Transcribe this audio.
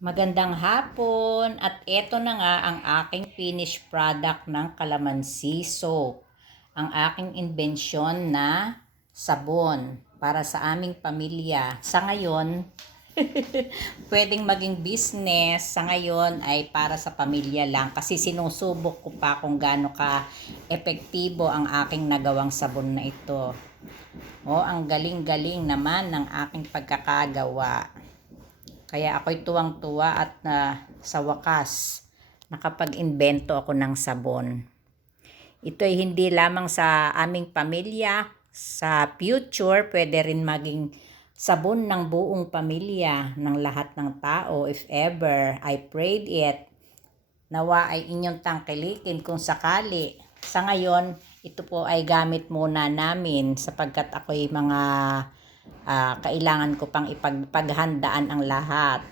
Magandang hapon at eto na nga ang aking finished product ng Calamansi Soap. Ang aking inbensyon na sabon para sa aming pamilya. Sa ngayon, pwedeng maging business. Sa ngayon ay para sa pamilya lang kasi sinusubok ko pa kung gaano ka epektibo ang aking nagawang sabon na ito. Ang galing-galing naman ng aking pagkakagawa. Kaya ako'y tuwang-tuwa at sa wakas nakapag-imbento ako ng sabon. Ito ay hindi lamang sa aming pamilya, sa future pwede rin maging sabon ng buong pamilya, ng lahat ng tao if ever. I prayed it. Nawa ay inyong tangkilikin kung sakali. Sa ngayon, ito po ay gamit muna namin sapagkat ako'y mga kailangan ko pang ipaghandaan ang lahat.